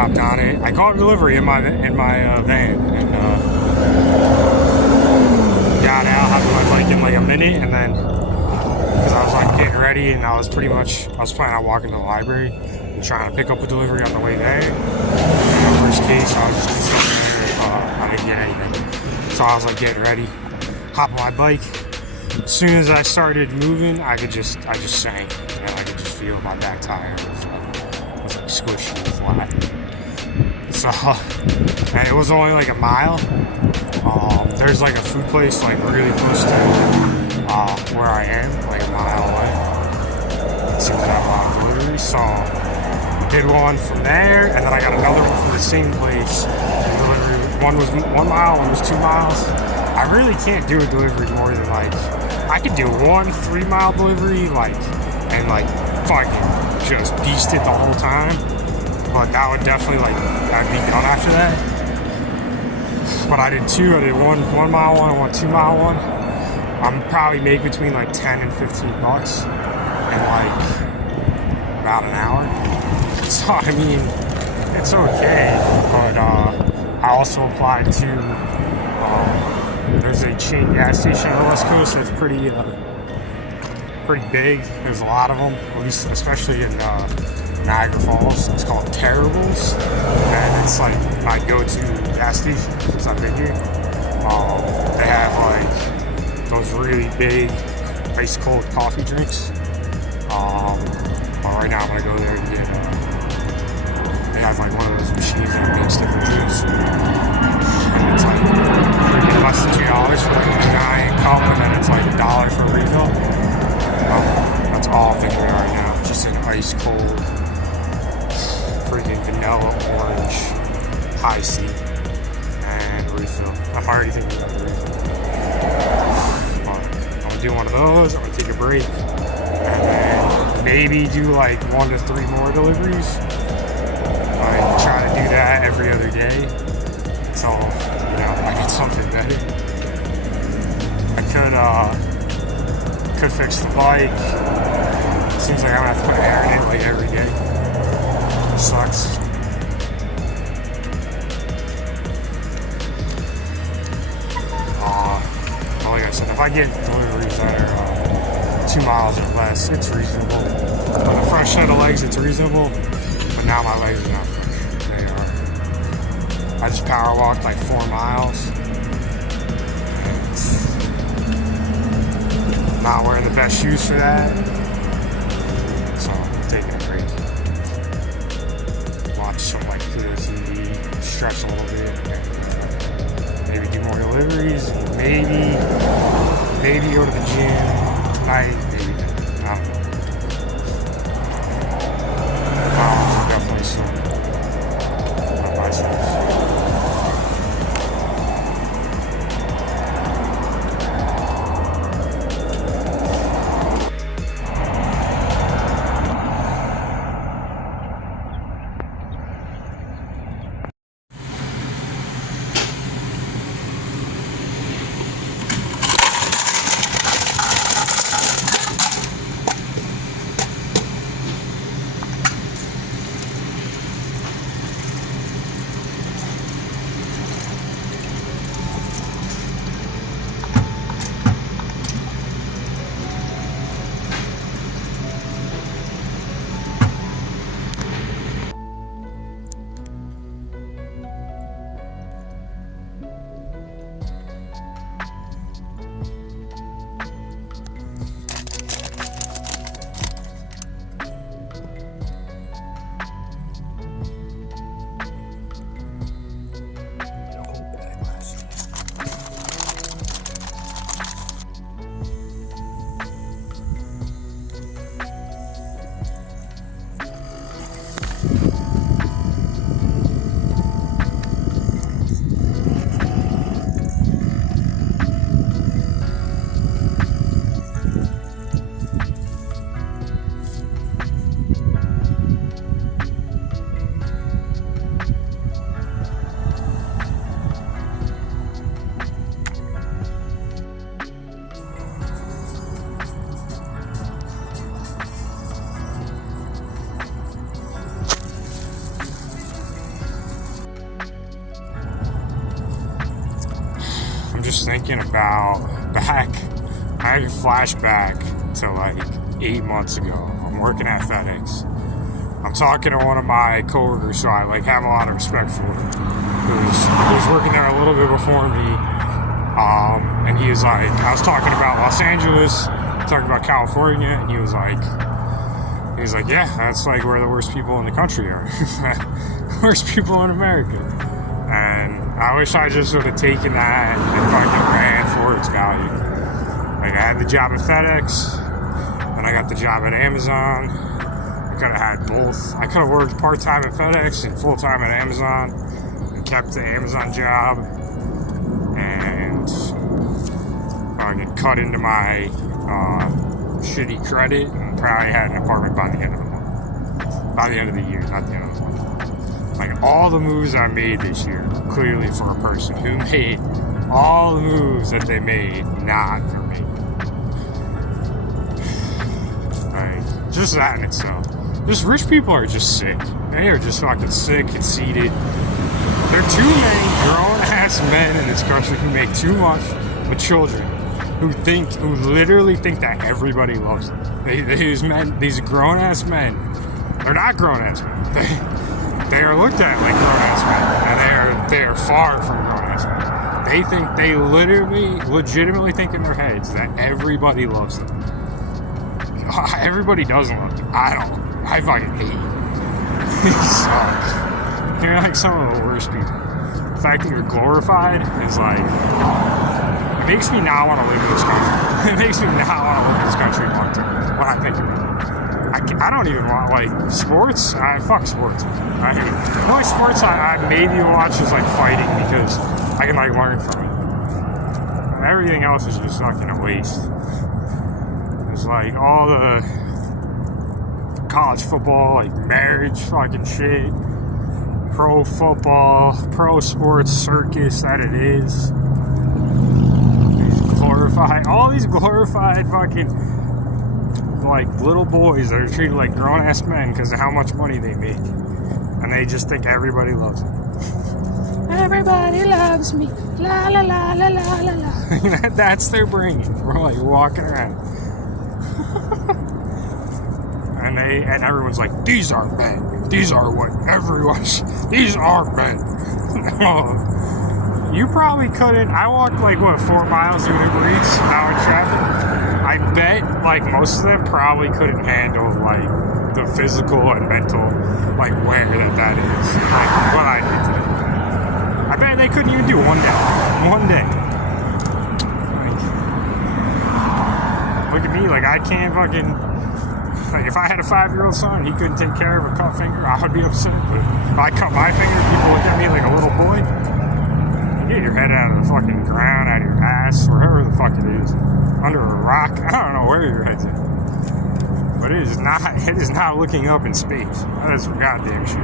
hopped on it. I caught a delivery in my van and got out, hopped on my bike in like a minute, and then because I was like getting ready and I was planning on walking to the library and trying to pick up a delivery on the way there. And worst case, I was just sitting there if I didn't get anything. So I was like getting ready, hop on my bike. As soon as I started moving, I just sank, and I could just feel my back tire was like squishy and flat. So, and it was only like a mile. There's like a food place like really close to where I am, like a mile away. It seems to have a lot of deliveries, so I did one from there, and then I got another one from the same place. The delivery, one was 1 mile, one was 2 miles. I really can't do a delivery more than like, I could do 1 3-mile delivery, like, and like fucking just beast it the whole time. But that would definitely like, I'd be done after that. But I did 2, I did one 1 mile one and 1 2-mile one. I'm probably make between like 10 and 15 bucks in like about an hour. So I mean, it's okay. But I also applied to, there's a chain gas station on the West Coast that's pretty big. There's a lot of them, at least especially in Niagara Falls. It's called Terrible's, and it's like my go-to gas station since I've been here. They have like those really big ice cold coffee drinks. But right now I'm gonna go there and get. They have like one of those machines that makes different drinks, and it's like freaking less than $2 for like a giant cup, and then it's like $1 for a refill. That's all I'm thinking right now. Just an ice cold, freaking vanilla orange high C and refill. I'm already thinking about the refill. But I'm gonna do one of those. I'm gonna take a break, and then maybe do like 1 to 3 more deliveries. I try to do that every other day until I get something better. I could fix the bike. Seems like I'm gonna have to put air in it like every day. It sucks. But like I said, if I get deliveries that are 2 miles or less, it's reasonable. With a fresh set of legs, it's reasonable. But now my legs are not fresh. They are. I just power walked like 4 miles. Not wearing the best shoes for that. So I'm taking a break. Watch some like clear TV, stretch a little bit, and maybe do more deliveries. Maybe go to the gym tonight. Maybe I don't know. Definitely some my biceps. thinking about back. I had a flashback to like 8 months ago. I'm working at FedEx. I'm talking to one of my coworkers, so I like have a lot of respect for him. He was working there a little bit before me, and he was like, I was talking about Los Angeles, talking about California, and he was like, yeah, that's like where the worst people in the country are. Worst people in America. And I wish I just would have taken that and fucking ran for its value. Like, I had the job at FedEx, and I got the job at Amazon. I could have had both. I could have worked part-time at FedEx and full-time at Amazon, and kept the Amazon job, and get cut into my shitty credit, and probably had an apartment by the end of the month. By the end of the year, not the end of the month. Like, all the moves I made this year, clearly for a person who made all the moves that they made, not for me. Like, just that in itself. Just rich people are just sick. They are just fucking sick, conceited. There are too many grown-ass men in this country who make too much with children, who literally think that everybody loves them. These grown-ass men, they're not grown-ass men. They are looked at like grown-ass men, and they are far from grown-ass men. They legitimately think in their heads that everybody loves them. Everybody doesn't love you. I don't. I fucking hate you. You suck. You're like some of the worst people. The fact that you're glorified is like, it makes me not want to live in this country. It makes me not want to live in this country long term when I think about it. I don't even want, like, sports. Fuck sports. The only sports I maybe watch is like fighting, because I can like learn from it. Everything else is just fucking a waste. It's like all the college football, like marriage fucking shit, pro football, pro sports circus that it is. All these glorified fucking like little boys that are treated like grown-ass men because of how much money they make, and they just think everybody loves them. Everybody loves me, la la la la la la la. That's their brain. We're like walking around, and everyone's like, these are men. These are what everyone. These are men. You probably couldn't. I walked like 4 miles in UberEats now in traffic. I bet like most of them probably couldn't handle like the physical and mental like wear that is. Like what I did today. I bet they couldn't even do one day. One day. Like, look at me, like I can't fucking. Like if I had a 5-year-old son, he couldn't take care of a cut finger, I would be upset. But if I cut my finger, people look at me like a little boy. Get your head out of the fucking ground, out of your ass, wherever the fuck it is. Under a rock. I don't know where your head's at. But it is not looking up in space. That is some goddamn shit.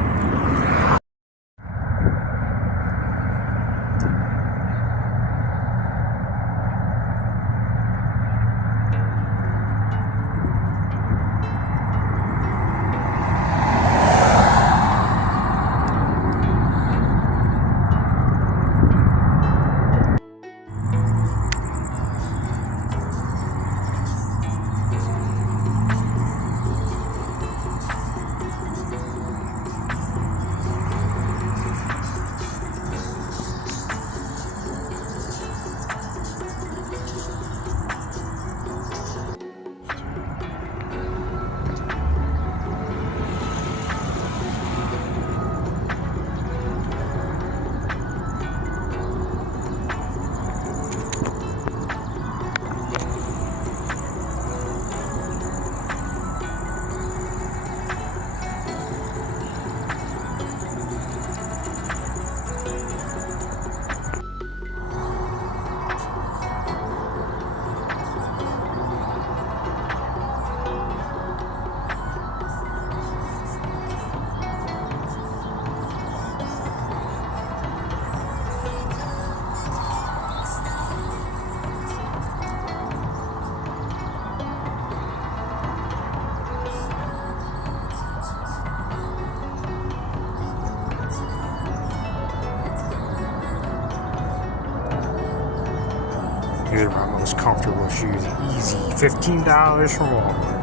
most comfortable shoes. Easy. $15 from Walmart.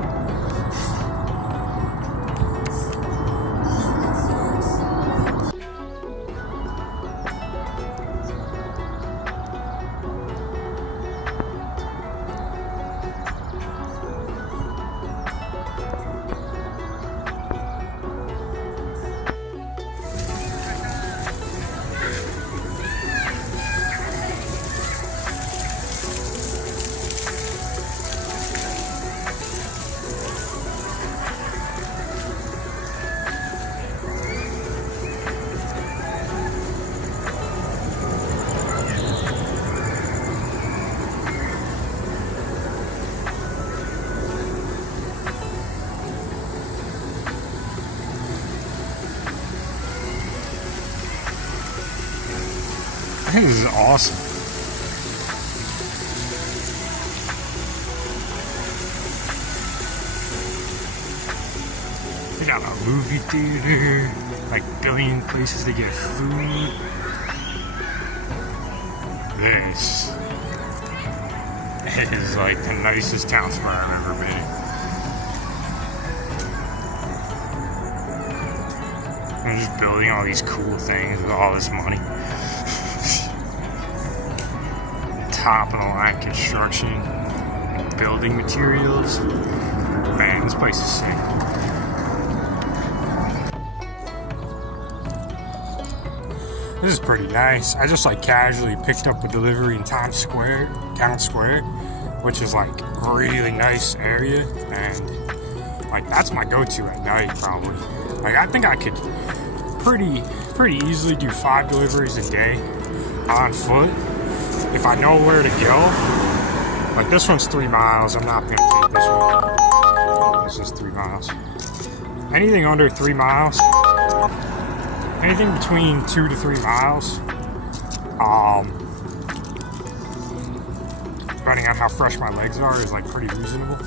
This is awesome. We got a movie theater, like billion places to get food. This is like the nicest town square I've ever been in. I'm just building all these cool things with all this money. Top of the line construction, building materials. Man, this place is sick. This is pretty nice. I just like casually picked up a delivery in Town Square, which is like a really nice area, and like that's my go-to at night probably. Like I think I could pretty easily do 5 deliveries a day on foot. If I know where to go, like this one's 3 miles, I'm not gonna take this one. This is 3 miles. Anything under 3 miles, anything between 2 to 3 miles, depending on how fresh my legs are, is like pretty reasonable.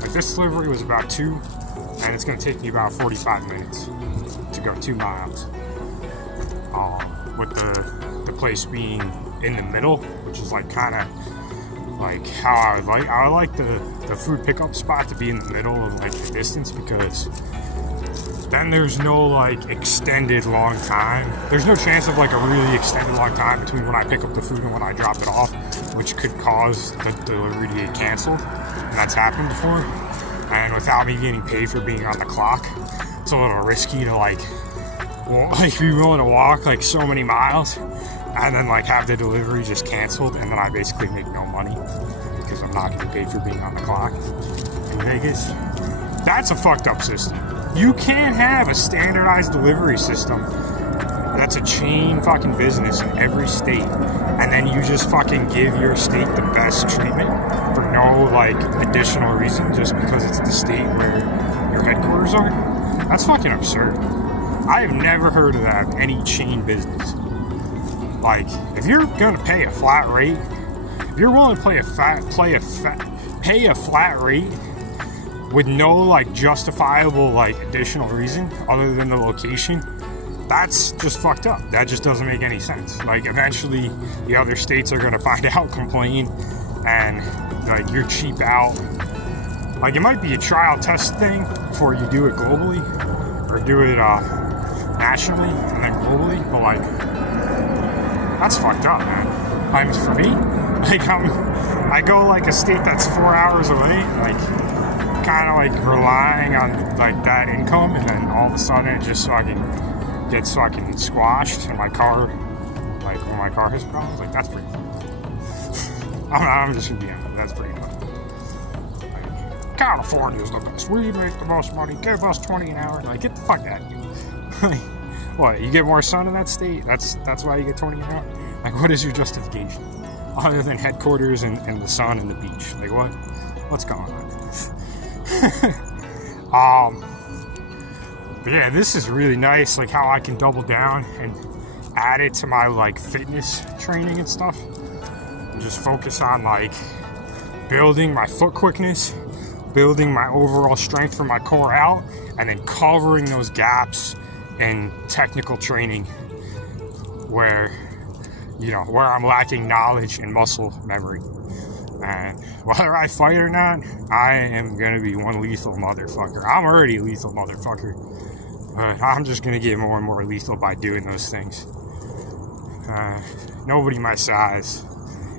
Like this delivery was about 2, and it's gonna take me about 45 minutes to go 2 miles. With the place being in the middle, which is like kind of like how I like the food pickup spot to be in the middle of like the distance, because then there's no like extended long time. There's no chance of like a really extended long time between when I pick up the food and when I drop it off, which could cause the delivery to get canceled, and that's happened before. And without me getting paid for being on the clock, it's a little risky to like be willing to walk like so many miles and then like have the delivery just canceled, and then I basically make no money because I'm not getting paid for being on the clock in Vegas. That's a fucked up system. You can't have a standardized delivery system that's a chain fucking business in every state, and then you just fucking give your state the best treatment for no like additional reason just because it's the state where your headquarters are. That's fucking absurd. I have never heard of that in any chain business. Like, if you're gonna pay a flat rate, if you're willing to pay a flat rate with no like justifiable like additional reason other than the location, that's just fucked up. That just doesn't make any sense. Like, eventually the other states are gonna find out, complain, and like you're cheap out. Like, it might be a trial test thing before you do it globally, or do it nationally and then globally, but like that's fucked up, man. Like, for me, like I go like a state that's 4 hours away, like kind of like relying on like that income, and then all of a sudden it just fucking gets fucking squashed, and my car, like when my car has problems, like that's pretty fun. I'm just gonna be honest, that's pretty fun. Like, California's the best. We make the most money. Give us 20 an hour. Like, get the fuck out of here. What, you get more sun in that state? That's why you get 20 an hour? Like, what is your justification? Other than headquarters and the sun and the beach. Like, what's going on? But yeah, this is really nice, like how I can double down and add it to my like fitness training and stuff. And just focus on like building my foot quickness, building my overall strength from my core out, and then covering those gaps in technical training where I'm lacking knowledge and muscle memory. And whether I fight or not, I am going to be one lethal motherfucker. I'm already a lethal motherfucker. But I'm just going to get more and more lethal by doing those things. Nobody my size.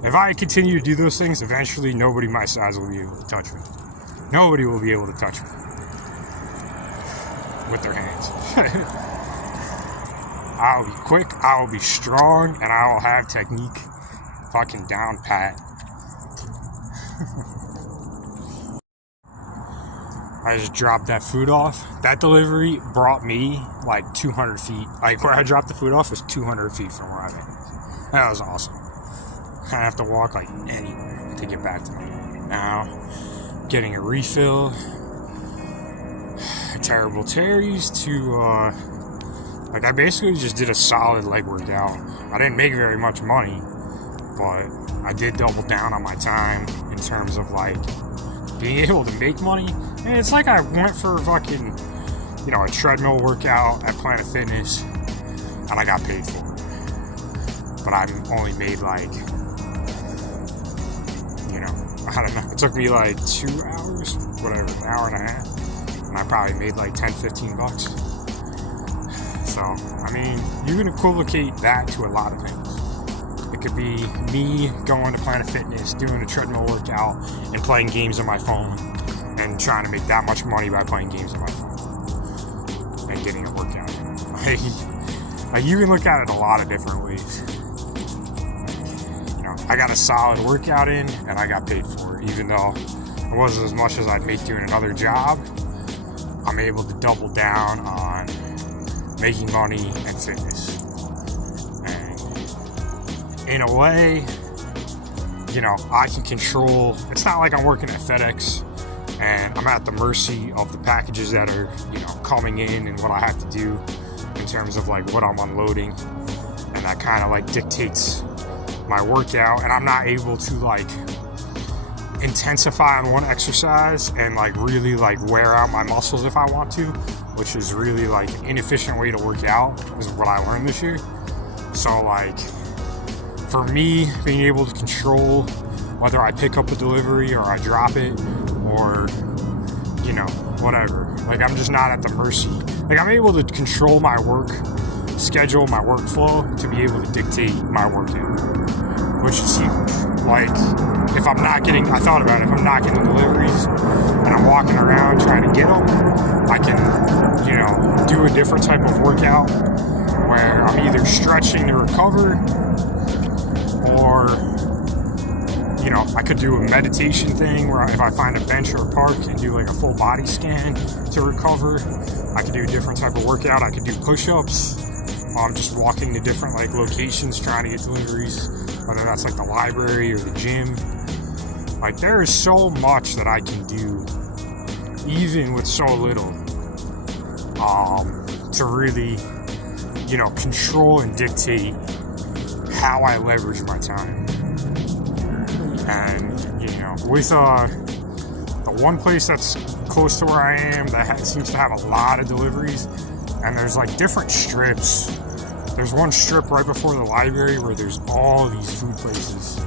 If I continue to do those things, eventually nobody my size will be able to touch me. Nobody will be able to touch me. With their hands. I'll be quick, I will be strong, and I will have technique fucking down pat. I just dropped that food off. That delivery brought me like 200 feet. Like where I dropped the food off was 200 feet from where I'm at. That was awesome. I have to walk like anywhere to get back to my home. Now, getting a refill. Terrible Terry's to, I basically just did a solid leg workout. I didn't make very much money, but I did double down on my time in terms of, like, being able to make money. And it's like I went for fucking, a treadmill workout at Planet Fitness, and I got paid for it. But I only made, like, I don't know. It took me, like, 2 hours, whatever, an hour and a half. I probably made like 10, 15 bucks. So, I mean, you can equivocate that to a lot of things. It could be me going to Planet Fitness, doing a treadmill workout, and playing games on my phone, and trying to make that much money by playing games on my phone, and getting a workout. Like you can look at it a lot of different ways. I got a solid workout in, and I got paid for it, even though it wasn't as much as I'd make doing another job. I'm able to double down on making money and fitness. And in a way, I can control. It's not like I'm working at FedEx and I'm at the mercy of the packages that are, coming in and what I have to do in terms of like what I'm unloading. And that kind of like dictates my workout. And I'm not able to like intensify on one exercise and like really like wear out my muscles if I want to, which is really like an inefficient way to work out, is what I learned this year. So like for me, being able to control whether I pick up a delivery or I drop it or whatever, like I'm just not at the mercy. Like I'm able to control my work schedule, my workflow, to be able to dictate my workout, which is huge. Like, if I'm not getting, I thought about it, if I'm not getting deliveries and I'm walking around trying to get them, I can, do a different type of workout where I'm either stretching to recover or, I could do a meditation thing where if I find a bench or a park and do like a full body scan to recover. I could do a different type of workout. I could do push-ups. Just walking to different like locations trying to get deliveries, whether that's like the library or the gym. Like there is so much that I can do, even with so little, to really, control and dictate how I leverage my time. And, with the one place that's close to where I am that seems to have a lot of deliveries, and there's like different strips. There's one strip right before the library where there's all these food places,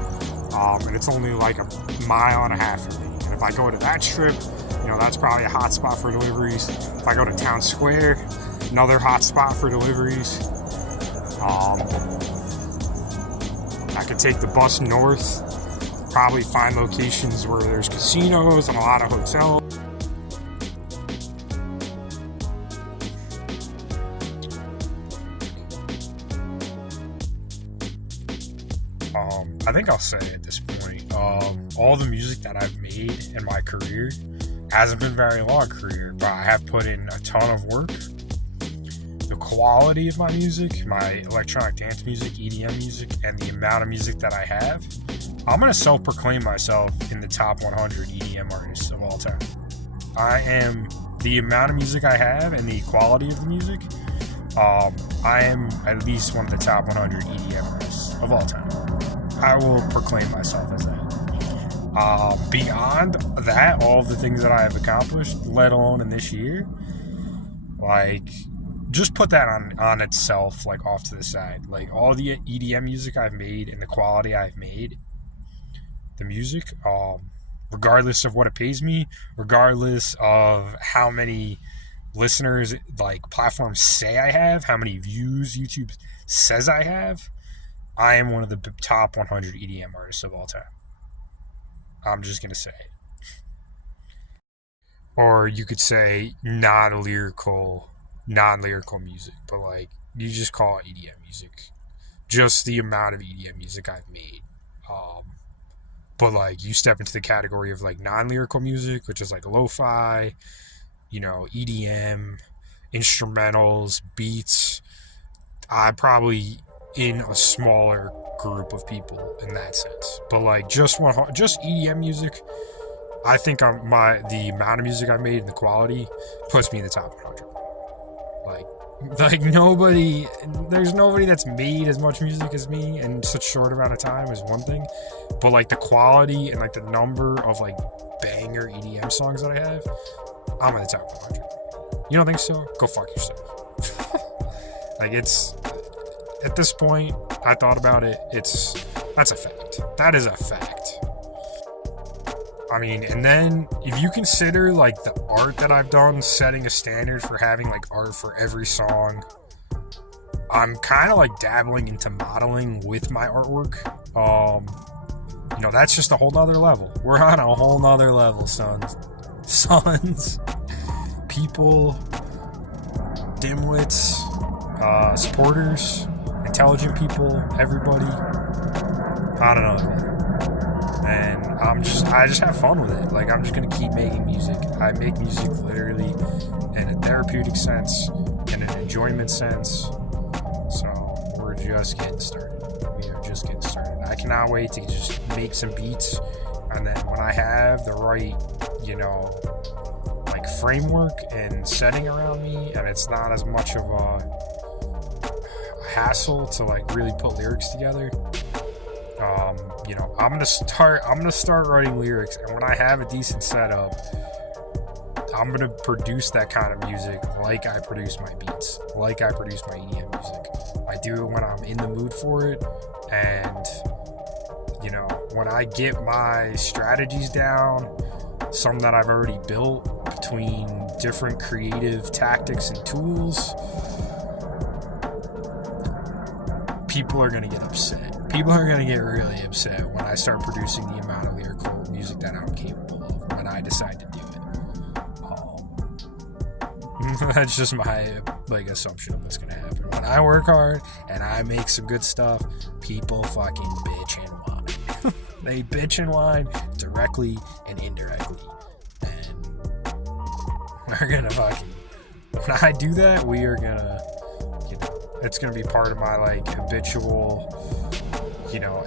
and it's only like a mile and a half from me. And if I go to that strip, that's probably a hot spot for deliveries. If I go to Townsquare, another hot spot for deliveries. I could take the bus north, probably find locations where there's casinos and a lot of hotels. I think I'll say at this point, all the music that I've made in my career hasn't been a very long career, but I have put in a ton of work. The quality of my music, my electronic dance music, EDM music, and the amount of music that I have, I'm going to self-proclaim myself in the top 100 EDM artists of all time. I am, the amount of music I have and the quality of the music, I am at least one of the top 100 EDM artists of all time. I will proclaim myself as that. Beyond that, all of the things that I have accomplished, let alone in this year, like, just put that on itself, like, off to the side. Like, all the EDM music I've made and the quality I've made, the music, regardless of what it pays me, regardless of how many listeners like platforms say I have, how many views YouTube says I have. I am one of the top 100 EDM artists of all time. I'm just gonna say it. Or you could say non-lyrical music, but like you just call it EDM music. Just the amount of EDM music I've made. But like you step into the category of like non-lyrical music, which is like lo-fi, EDM, instrumentals, beats. I'm probably in a smaller group of people in that sense. But like just EDM music, I think the amount of music I've made and the quality puts me in the top 100. Like there's nobody that's made as much music as me in such short amount of time is one thing, but like the quality and like the number of like banger EDM songs that I have, I'm in the top 100. You don't think so? Go fuck yourself. Like it's, at this point, I thought about it, that's a fact. That is a fact. I mean, and then if you consider like the art that I've done, setting a standard for having like art for every song, I'm kind of like dabbling into modeling with my artwork. That's just a whole nother level. We're on a whole nother level, sons. People, dimwits, supporters, intelligent people, everybody. I don't know. And I just have fun with it. Like, I'm just gonna keep making music. I make music literally in a therapeutic sense, in an enjoyment sense. So we're just getting started. We are just getting started. I cannot wait to just make some beats, and then when I have the right, like framework and setting around me, and it's not as much of a hassle to like really put lyrics together. I'm gonna start writing lyrics, and when I have a decent setup, I'm gonna produce that kind of music like I produce my beats, like I produce my EDM music. I do it when I'm in the mood for it, and when I get my strategies down, some that I've already built between different creative tactics and tools, people are gonna get upset. People are going to get really upset when I start producing the amount of lyrical music that I'm capable of when I decide to do it. That's just my assumption of what's going to happen. When I work hard and I make some good stuff, people fucking bitch and whine. They bitch and whine directly and indirectly. And we're going to when I do that, we are going to, it's going to be part of my habitual,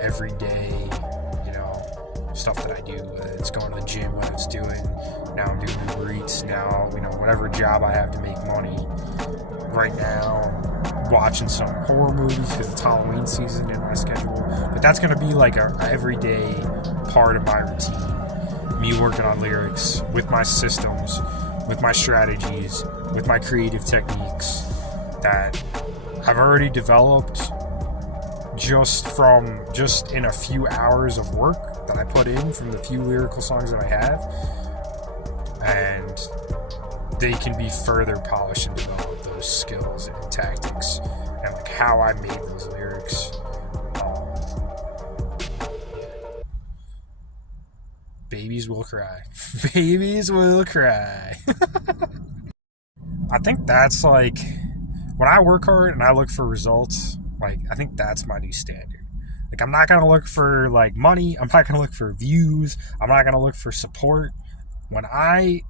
everyday, stuff that I do, whether it's going to the gym, whether it's now I'm doing UberEats, now, whatever job I have to make money. Right now, watching some horror movies because it's Halloween season in my schedule. But that's going to be like a everyday part of my routine. Me working on lyrics, with my systems, with my strategies, with my creative techniques that I've already developed just in a few hours of work that I put in from the few lyrical songs that I have, and they can be further polished and develop those skills and tactics and how I made those lyrics. Babies will cry. Babies will cry. I think that's when I work hard and I look for results, I think that's my new standard. I'm not going to look for money. I'm not going to look for views. I'm not going to look for support. When I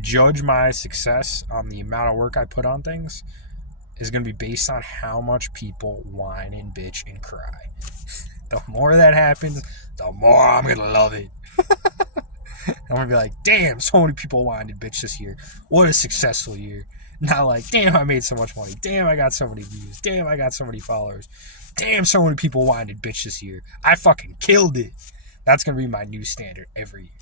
judge my success on the amount of work I put on things, is going to be based on how much people whine and bitch and cry. The more that happens, the more I'm going to love it. I'm going to be like, damn, so many people whined and bitched this year. What a successful year. Not damn, I made so much money. Damn, I got so many views. Damn, I got so many followers. Damn, so many people whined and bitched this year. I fucking killed it. That's going to be my new standard every year.